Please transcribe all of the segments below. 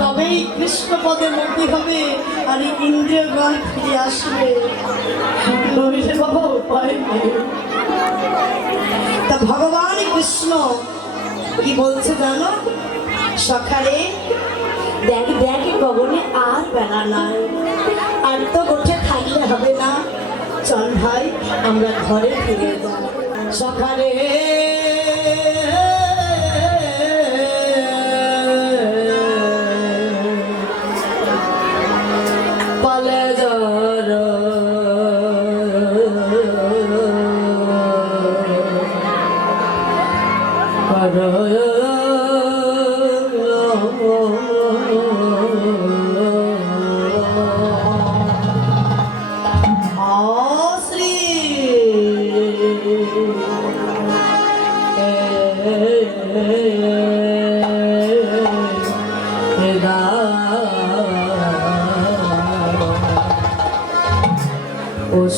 তবেই কৃষ্ণ পদে মুক্তি হবে আর ইন্দ্রিয় গান ফিরে আসবে। নইলে বাবা উপায় নেই। তা ভগবান কৃষ্ণ কি বলছে জানো? সকালে দেখ দেখ গগনে আর বেলা নাই, আর তো গোটে থাকলে হবে না, চল ভাই আমরা ঘরে ফিরে যাই। সকালে পালে যার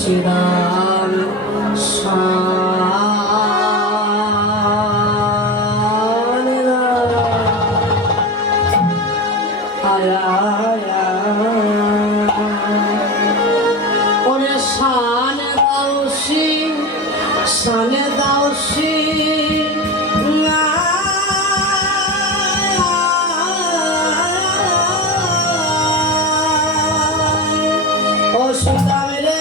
শ্রীরাম ওরে শান দাওসি শানে দাওসি ও সুদাম রে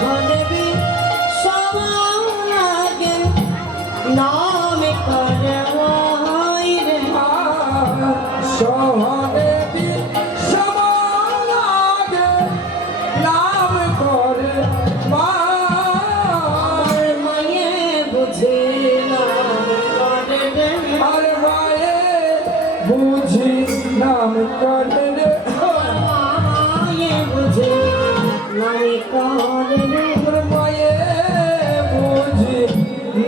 সখনে বিষম লাগে নাম করে ওই রে সহনে বিষম লাগে নাম করে আর মায়ে বুঝি নাম করে রে আর মায়ে বুঝি নাম করে রে মায়ে বুঝি নাম করে রে আর মায়ে বুঝি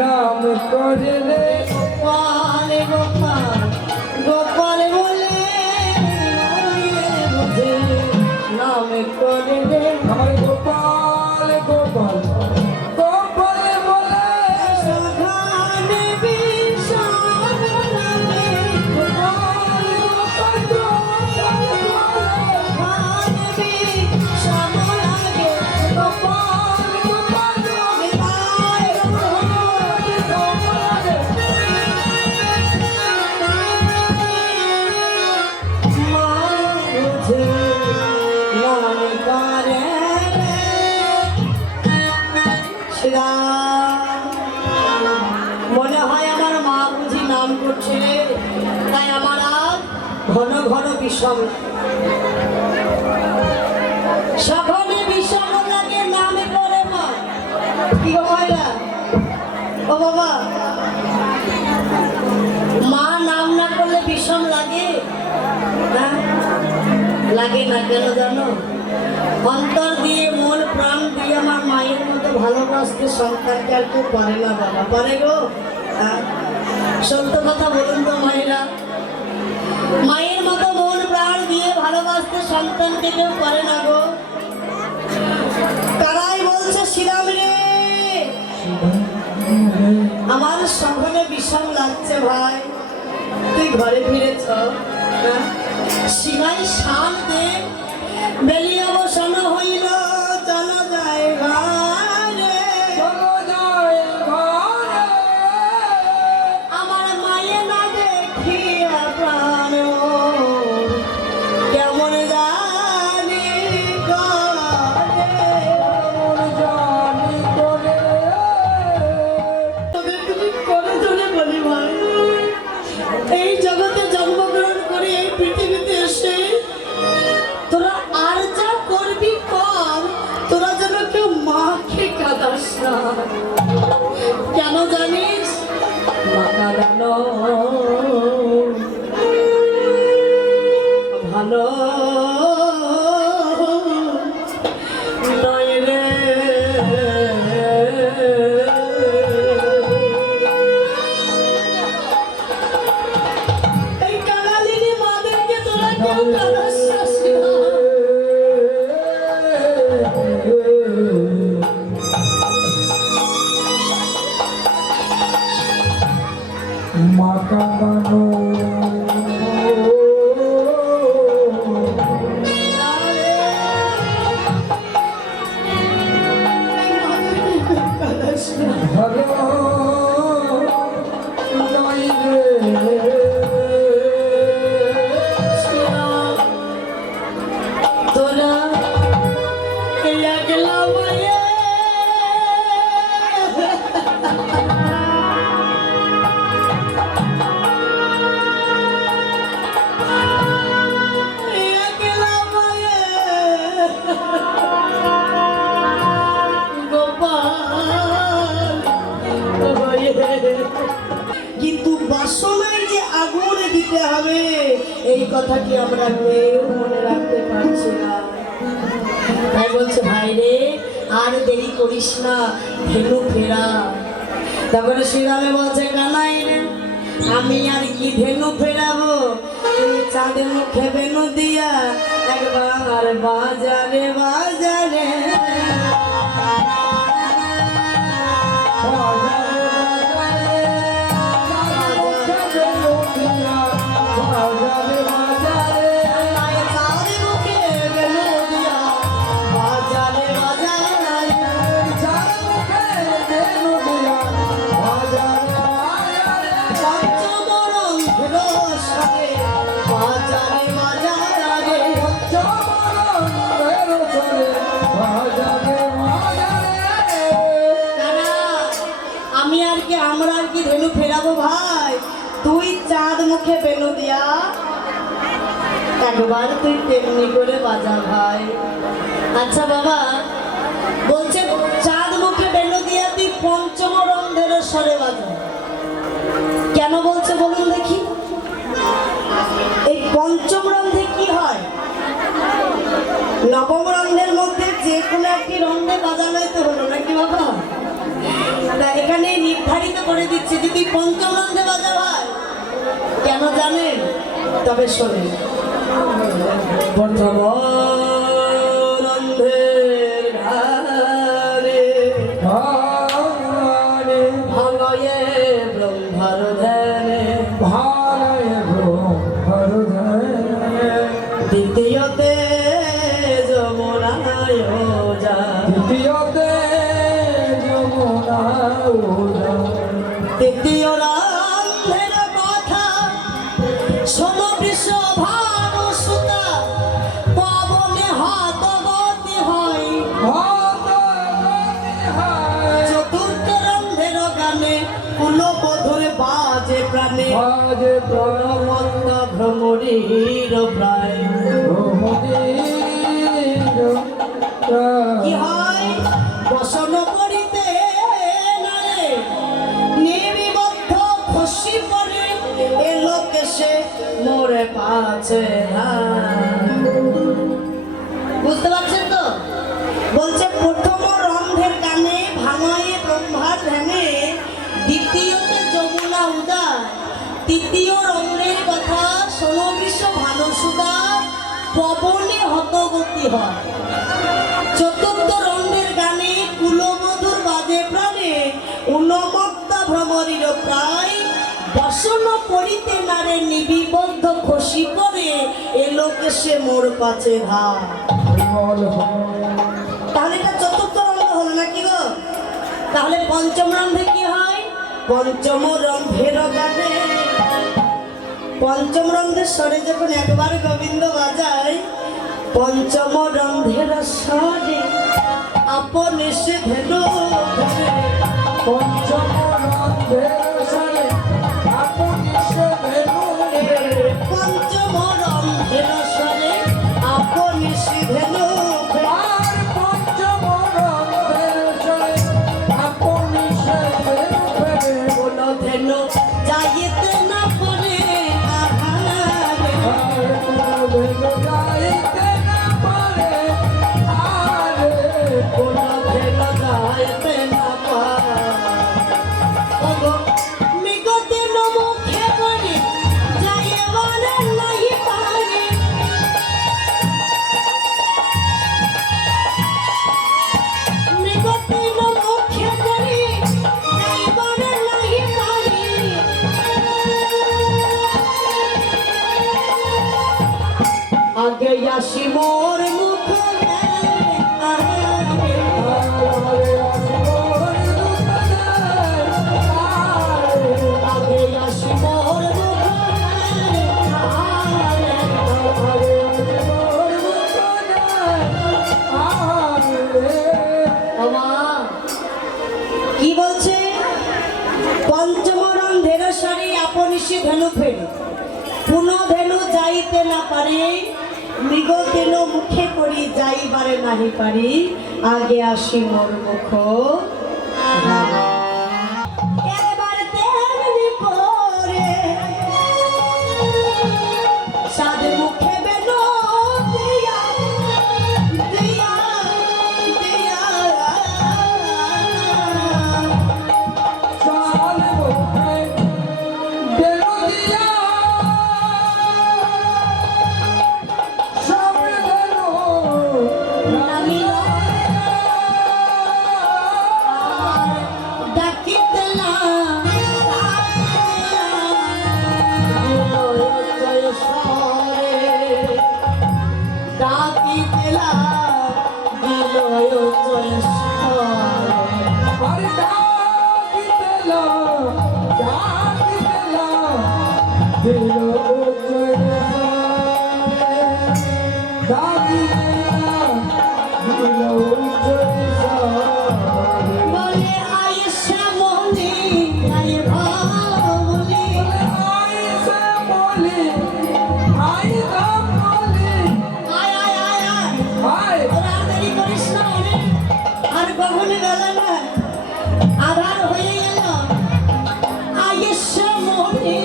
নাম করে রে গোপাল গোপাল গোপাল বলে মায়ে বুঝি নাম করে রে আমার গোপাল গোপাল গোপাল বলে সখনে বিষম লাগে গোপাল গোপাল গোপাল বলে সখনে বিষম লাগে গোপাল গোপাল গোপাল গোপাল মায়ে বুঝি নাম করে রে শ্রীরাম মনে হয় আমার মা বুঝি নাম করছে তাই আমার আর ঘন ঘন বিষম সখনে বিষম লাগে নামে করে মা কি গো ময়লা ও বাবা মা নাম না করলে বিষম লাগে হ্যাঁ? লাগে না কেন জানো অন্তর দিয়ে মন প্রাণ দিয়ে আমার মায়ের মতো ভালোবাসতে সন্তানকে আর কেউ পারে না বাবা পারে গো হ্যাঁ? সত্য কথা বলুন তো মায়েরা মায়ের মতো মন প্রাণ দিয়ে ভালোবাসতে সন্তানকে কেউ পারে না গো তারাই বলছে শ্রীরাম রে আমার সখনে বিষম লাগছে ভাই তুই ঘরে ফিরেছ হ্যাঁ? সীমায় শান দে বেলি অবসান হইল চলো যায় ঘরে চলো যায় ঘরে আমার মায়ে না দেখিয়া প্রাণ কেমন জানি করে মন জানি করে তবে তুমি করে ধরে বলি ভাই এই জগতে জন্মগ্রহণ করে এই পৃথিবীতে এসে তোরা আর যা করবি কর তোরা যেন কেউ মাকে কাঁদাস না কেন জানিস মা কাঁদানো ভালো নয় রে এই কাঙালিনী মাদেরকে তোরা কেউ কাঁদাস না শ্রীরাম। মাকানো ভালো নয় রে তোরা একলা মায়ে একলা মায়ে গোপাল কিন্তু বাসনায় যে আগুন দিতে হবে এই কথাটি আমরা কেউ মনে রাখতে পারছি না তাই বলছে ভাই রে আর দেরি করিস না ধেনু ফেরা তারপরে শ্রীরামে বলছে কানাই রে আমি আর কি ধেনু ফেরাবো তুই চাঁদের মুখে বেনু দিয়া একবার বাজারে বাজারে চাঁদের মুখে বেনু দিয়া বাজারে বাজারে পঞ্চমরণ সাথে বাজারে বাজারে বাজারে আমরা আর কি ধেনু ফেরাবো ভাই? তুই চাঁদ মুখে বেনু দিয়া একবার তুই তেমনি করে বাজা ভাই। আচ্ছা বাবা, বলছে চাঁদ মুখে বেনু দিয়া তুই পঞ্চম রন্ধের স্বরে বাজা। কেন বলছে বলুন দেখি? এই পঞ্চম রন্ধে কি হয়? নবম রন্ধের মধ্যে যে কোনো একটি রন্ধে বাজানোই তো হলো নাকি বাবা? তা এখানে নির্ধারিত করে দিচ্ছে যে তুই পঞ্চম রন্ধে বাজা ভাই। কেন জানেন? তবে শোনেন। প্রথম রন্ধের ধারে ভারে ভাঙয়ে ব্রহ্মার ধ্যানে, ভারে ব্রহ্মার ধ্যানে, দ্বিতীয়তে যমুনায় যায়, দ্বিতীয়তে যমুনা উদয়, তৃতীয় রন্ধের কথা শোনো বৃষভানু সুতা, পবনে হতগতি হয়। ভাতগতি হয়, চতুর্থ রন্ধের গানে কুলবধূর বাজে প্রাণে, বাজে প্রণমন্ত ভ্রমরীর প্রায়। কি হয়? বসন করিতে নারে নির্বিবদ্ধ খুশি পরে এলো কেসে মোরে পাছে না। বুঝতে পারছেন তো? বলছে প্রথম রন্ধের গানে ভাঙয়ে ব্রহ্মার ধ্যানে, দ্বিতীয়তে যমুনা উদয়, তৃতীয় রন্ধের কথা সমবিশ্ব ভানুসুদা, পবনে হতগতি হয়। চতুর্থ রন্ধের গানে কুলবধূর বাজে প্রাণে, উন্মত্ত ভ্রমরীর প্রায়। বসন করিতে নারে নিবিবদ্ধ খুশি করে এলো কেসে মোর পাছে ধার। তাহলে এটা চতুর্থ রন্ধ হলো নাকি গো? তাহলে পঞ্চম রন্ধে কি হয়? পঞ্চম রন্ধের গানে, পঞ্চম রন্ধের স্বরে যখন একবার গোবিন্দ বাজায়, পঞ্চম রন্ধের স্বরে আপন এসে ধেনু ধরে। পঞ্চম রন্ধের স্বরে আপনি সে ধেনু ধরে, পঞ্চম রন্ধের স্বরে আপন এসে ধেনু ধরে। আর পঞ্চম রন্ধের স্বরে আপনি সে ধেনু ধরে, কোনো ধেনু যাইতে না পারে আহারে, আর কোনো ধেনু যাইতে না পারে, আরে কোনো ধেনু যাইতে না পারে। ওগো নিগতে মুখে করে যাইবার নাহি পারে, নিগতে মুখে করে যাইবার নাহি পারে। আগে আসি মোর মুখ আগে আসি মোর মুখ কি বলছে? পঞ্চম রন্ধের স্বরে আপনিশি ধেনু ফেরে, পুনঃ ধেনু যাইতে না পারে, মৃগ ধেনু মুখে করি যাইবারে নাহি পারি। আগে আসি মোর মুখ একবার তেমনি করে সাধ মুখে বেনো দিয়া দিয়া দিয়া। চাল মুখে বেনু দিয়া, সব ধেনু আমি ডাকিতে না ডাকিতে না বিলয় আর ডাকিতেলা, ডাকিতেলা, দিল জয় সারে, ডাকিতেলা, দিল জয় সারে। বলে আয়সা মনে আয় না আধার হয়ে গেল আয়ে শ্যামলি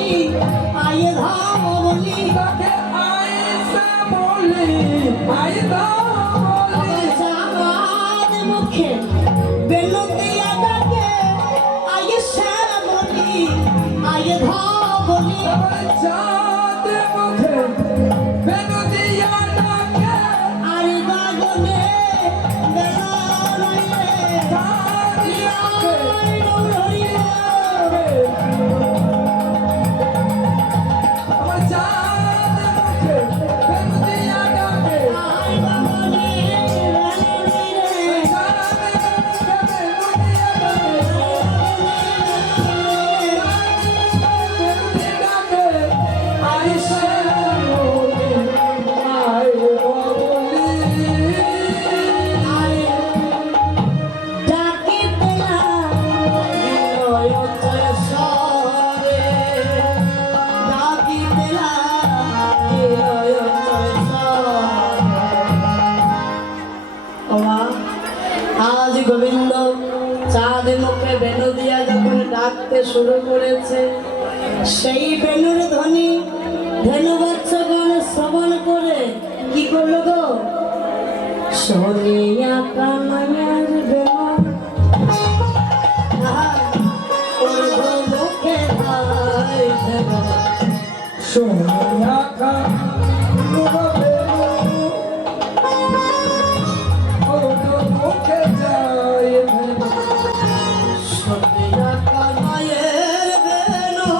আয়ে ধামলি তাকে আইসা বলি আইদা বলি চাঁদ মুখে বেলুতিয়া ডাকে আয়ে শ্যামলি আয়ে ধামলি আমার চাঁদ মুখে বেনু দিয়া ডাকে আরে বাগনে বেলালে আমার চাঁদ মুখে বেনু দিয়া ডাকে আজ গোবিন্দ চাঁদ মুখে বেনু দিয়া যখন ডাকতে শুরু করেছে সেই বেনুর ধ্বনি ধেনুবাচ্চগণ শ্রবণ করে কি করলো গো সোনিয়া কামাইয়ের বেনু মুখে ভাই দেব সোনিয়া কা মুখে যায় সোনিয়া কামাইয়ের বেনু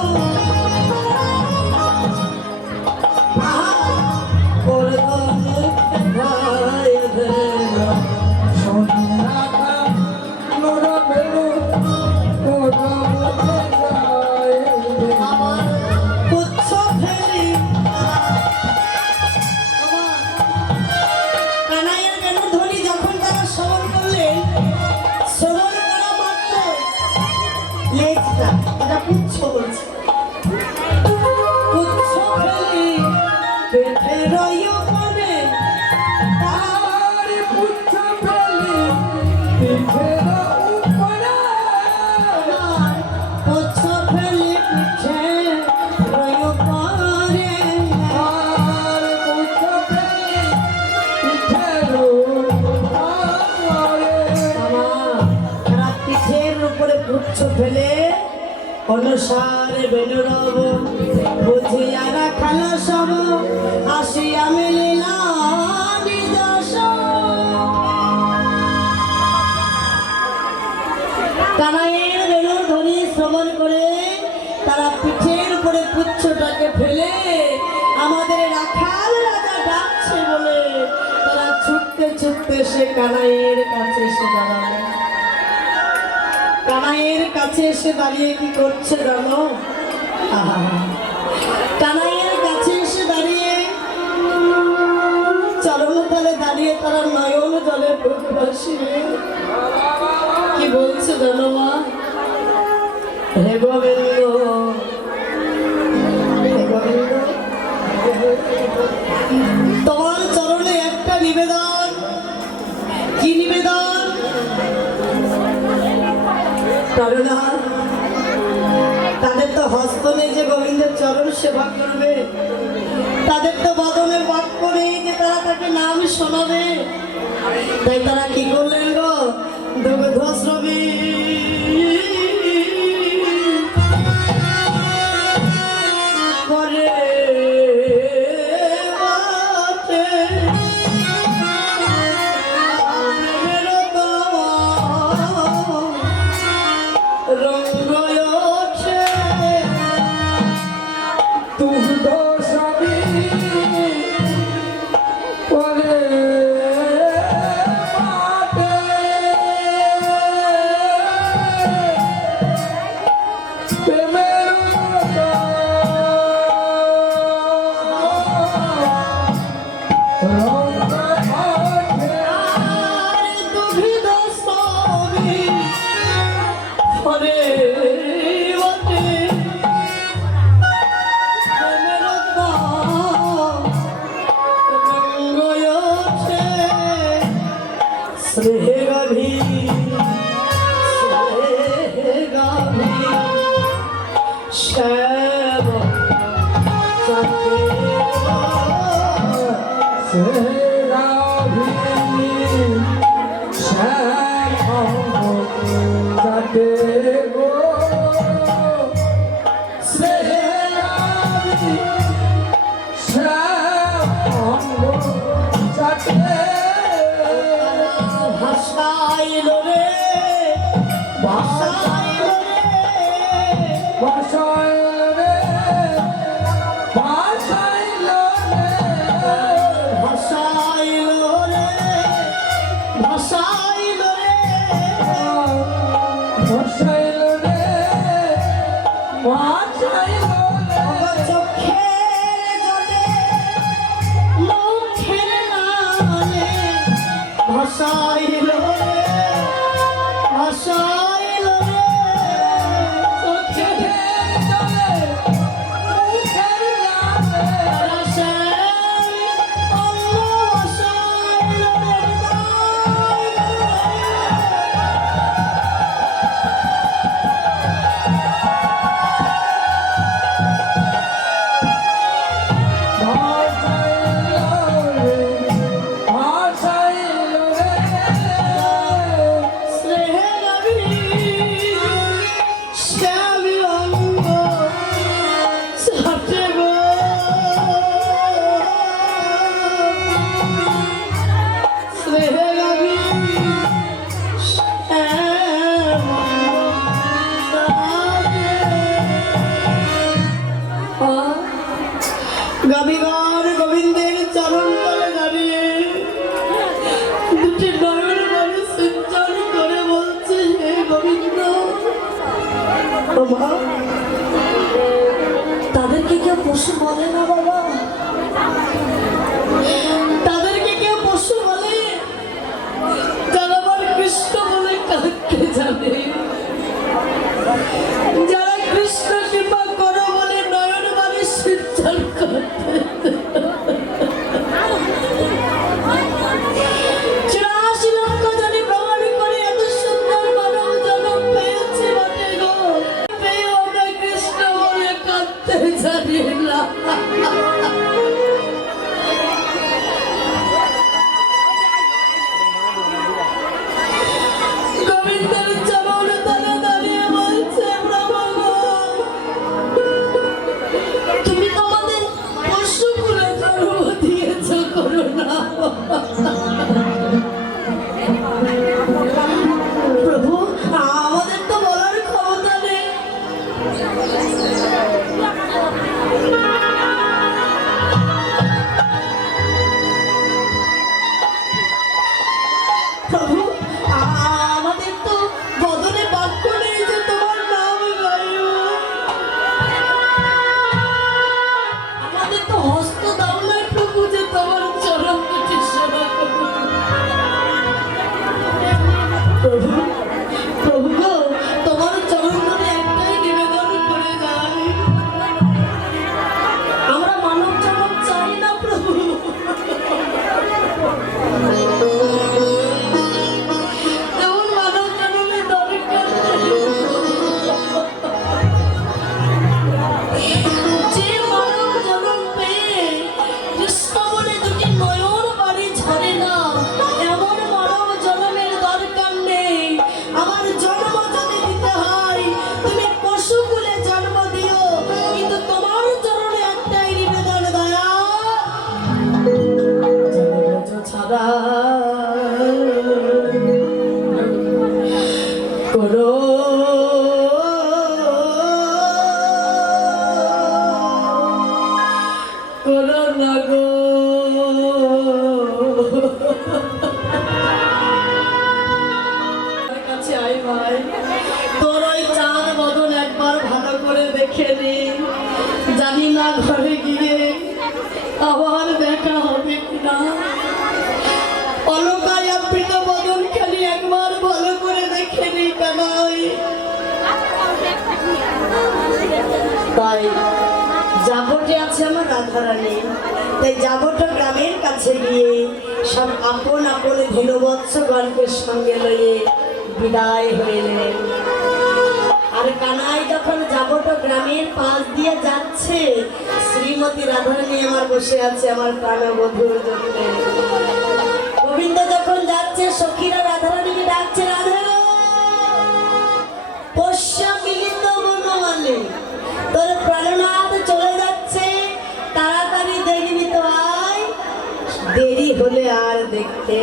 মুখে ভাই দেব সোনিয়া কা নোরা বেনু মুখে যায় আমার পুচ্ছ ফেলি কানাইয়ের বেনুর ধ্বনি যখন তারা শ্রবণ করলেন শ্রবণ করা মাত্র লেজটা এটা পুচ্ছ বলছে পুচ্ছ ফেলি পেটে রয় করে আর পুচ্ছ ফেলি পিঠের উপরে তার পুচ্ছ ফেলি পিঠে রয় করে আর পুচ্ছ ফেলি পিঠের উপরে তারা পিঠের উপরে পুচ্ছ ফেলে অনুসারে বেনুরব বুঝিয়া রাখাল সব আসিয়া মিলিলা বিদশ কানাইয়ের বেনুর ধ্বনি শ্রবণ করে তারা পিঠের উপরে পুচ্ছটাকে ফেলে আমাদের রাখাল রাজা ডাকছে বলে তারা ছুটতে ছুটতে সে কানাইয়ের কাছে এসে দাঁড়ায় কানাইয়ের কাছে এসে দাঁড়িয়ে কি করছে জানো আহা! কানাইয়ের কাছে এসে দাঁড়িয়ে চরণ তলে দাঁড়িয়ে তারা নয়ন জলে বুক ভাসিয়ে কি বলছে জানো মা হে গোবিন্দ হে গোবিন্দ তোমার চরণে একটা নিবেদন কি নিবেদন কারণ তাদের তো হস্ত নেই যে গোবিন্দের চরণ সেবা করবে তাদের তো বদনের বাক্য নেই যে তারা তাকে নাম শোনাবে তাই তারা কি করলেন গো দুগ্ধশ্রবী করে বাটে রঙ্গ ওঠে দুগ্ধ স্বামী পরে মাঠে শ্যাম চাঁদে ভাষাইল রে ভাষাইল রে ভাষাইল রে ভাষাইল রে আমার চোখের জলে মুখের নালে ভাষাইল রে ভাষাইল রে চোখের জলে মুখের নালে ভাষাইল রে গাবিগার গোবিন্দের চরণ তলে দাঁড়িয়ে দুটি নয়ন বাড়ি সিঞ্চন করে বলছে হে গোবিন্দ ও মা তাদেরকে কেউ পশু বলে না বাবা তাদেরকে কেউ পশু বলে যারা আমার কৃষ্ণ বলে কাকে জানে যারা কৃষ্ণ কৃপা করো বলে নয়ন বাড়ি সিঞ্চন করতে 84 লক্ষ জনে ভ্রমণ করে এত সুন্দর মানব জনম পেয়েছে বটে গো পেয়েও আমরা কৃষ্ণ বলে কাঁদতে জানি না গোবিন্দের চরণ তলে দাঁড়িয়ে বলছে প্রভু তুমি তোমাদের পশুকুলে জন্ম দিয়েছ করুণা প্রভু আমাদের তো বলার ক্ষমতা নেই প্রভু আমাদের তো বদনে বাক্য নেই যে তোমার নাম গাইব আমাদের তো হস্ত দাও না প্রভু যে তোমার চরণ দুটি সেবা করব প্রভু প্রভু গো তোমার চরণ ধরে একটাই নিবেদন করে যাই আমরা মানব জনম চাই না প্রভু তেমন মানব জনমে দরকার যে মানব জনম পেয়ে কৃষ্ণ বলে দুটি নয়ন বাড়ি ঝরে না এমন মানব জনমের দরকার নেই আমার জন্ম যদি দিতে হয় তুমি পশুকুলে জন্ম দিও কিন্তু তোমার চরণে একটাই নিবেদন দয়া জনজ ছাড়া করো করো না গো আমার কাছে আয় ভাই তোর ওই চাঁদ বদন একবার ভালো করে দেখে নি জানি না ঘরে গিয়ে আবার দেখা হবে কিনা অলকায় আবৃত বদন খালি একবার ভালো করে দেখে নি কানাই তাই যাবটে আছে আমার রাধারানী তাই যাবটা গ্রামের কাছে গিয়ে সব আপন আপন ধীনবৎসগণকে সঙ্গে লইয়ে বিদায় হইলেন আর কানাই যখন যাবট গ্রামে পায়ের পাশ দিয়ে যাচ্ছে শ্রীমতী রাধারানী আমার বসে আছে আমার প্রাণবধূর জন্য। গোবিন্দ যখন যাচ্ছে সখীরা রাধারানীকে ডাকছে, রাধা পোষ্যা মিলিত বনমালে, তোর প্রাণনাথ চলে যাচ্ছে, তাড়াতাড়ি দেখবি তো আয়, দেরি হলে আর দেখতে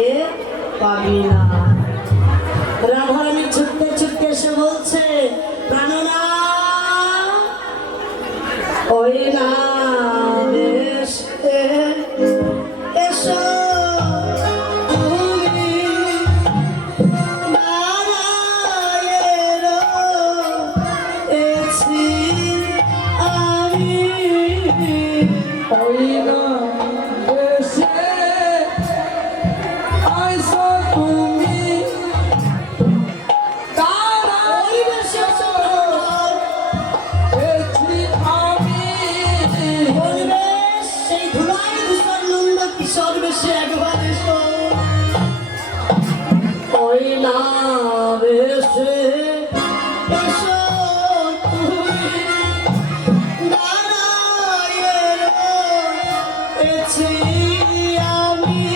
পাবি না। রাধারানী ছুটতে ছুটতে এসে বলছে, প্রাণনাথ ওই না এসে এসো তুমি নারায়ের এছি আমি। ওই না এসে আইসো তুমি তারা ওই বসে এছি আমি। বলবে সেই ধুলায় ধূসর নন্দ কিশোর বেশে একবার এসো। ওই না বেশে এসো তুমি নারায়ের এছি আমি।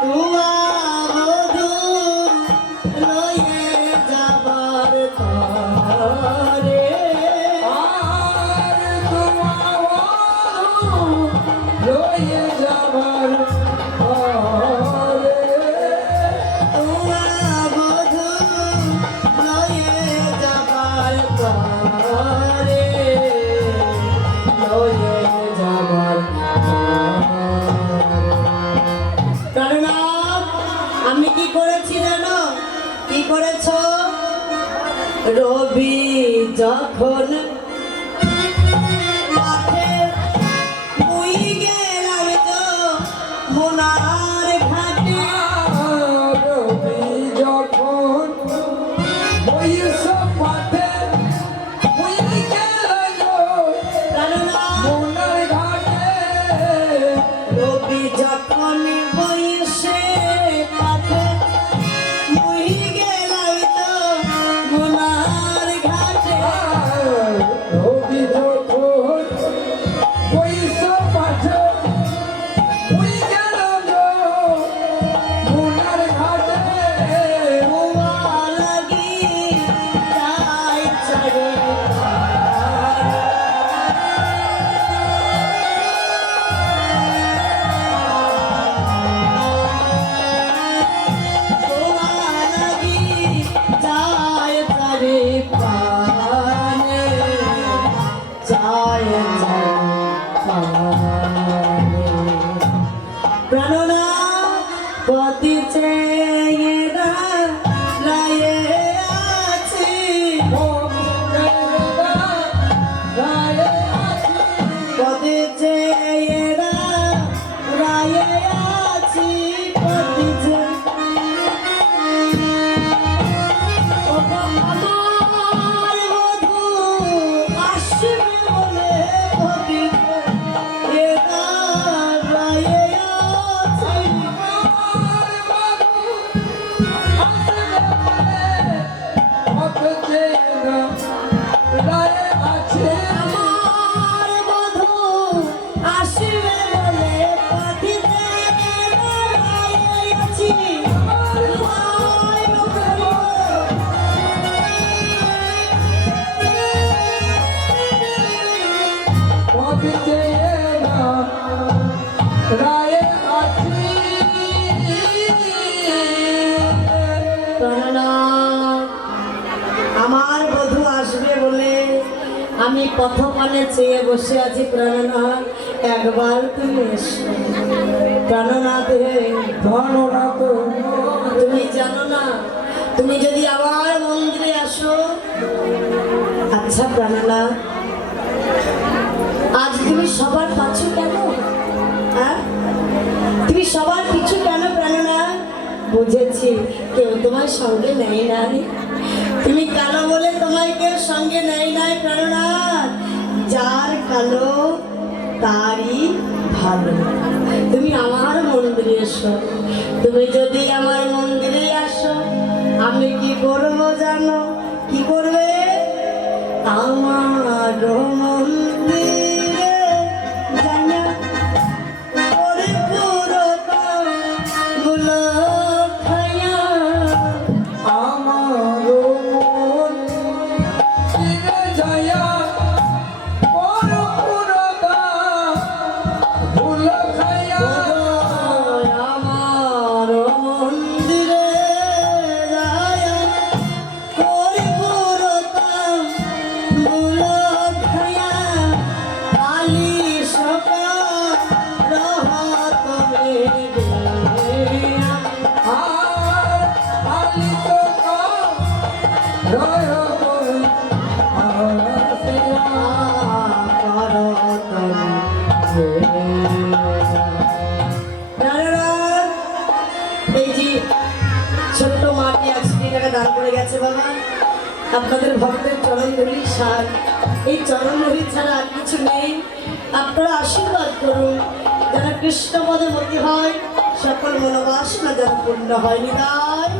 তোমার মধুর লয়ে যাবার তরে আর তোমার লয়ে যাবার পরে তোমার মধুর লয়ে যাবার তরে লয়ে যাবার প্রাণনাথ, আমি কি করেছি জানো? কি করেছ? রবি যখন মাঠে মুই গেলাম মোনার ঘাটে। রবি যখন বইস পাঠে মুই গেল প্রাণনাথ, মোনার ঘাটে। রবি যখন বয়সে পাঠে মুই গেলাম মোনার ঘাটে। রবি যখন বইস পাঠে মুই গেল মোনার ঘাটে। মুয়া লাগি যাই চরে মুয়া লাগি যাই চরে পানে যাই চরে পানে। প্রাণনাথ পতি চেয়ে রায়ে আছি। পতি চেয়ে রায়ে আছি। পতি চেয়ে আমার বধূ আসবে বলে পতি চেয়ে রায়ে আছি। আমার বধূ আসবে বলে পতি চেয়ে রায়ে আছি। প্রাণনাথ, আমার বধূ আসবে বলে আমি পথপানে চেয়ে বসে আছি। প্রাণনাথ, একবার তুমি এসো। প্রাণনাথ হে, তুমি জানো না, তুমি যদি আমার মন্দিরে আসো। আচ্ছা প্রাণনাথ, আজ তুমি সবার পাচ্ছ কেন? হ্যাঁ, তুমি সবার পিছু কেন প্রাণনাথ? বুঝেছি, কেউ তোমার সঙ্গে নেই নাই। তুমি কালো বলে তোমায় কেউ সঙ্গে নেই নাই প্রাণনাথ। যার কালো তারই ভালো। তুমি আমার মন্দিরে এসো। তুমি যদি আমার মন্দিরে আসো, আমি কি করবো জানো? কি করবে? আমার আমার মন্দিরে জানা ওরে পুরোটা গুলো খায়া আমার মন চিরে যায়া বড় পুরোটা ভুল খায়া আমার মন্দিরে যায় ওরে পুরোটা গুলো খায়া কালী সকাল রহত মেঘে আর আলি তো রয় আসিয়া এই যে ছোট্ট মাটি 80 টাকা দান করে গেছে বাবা, আপনাদের ভক্তের চরণ ধরি সার, এই চরণ ধরি ছাড়া আর কিছু নেই। আপনারা আশীর্বাদ করুন যেন কৃষ্ণ পদে মতি হয়, সকল মনোবাসনা যেন পূর্ণ হয়। নিতাই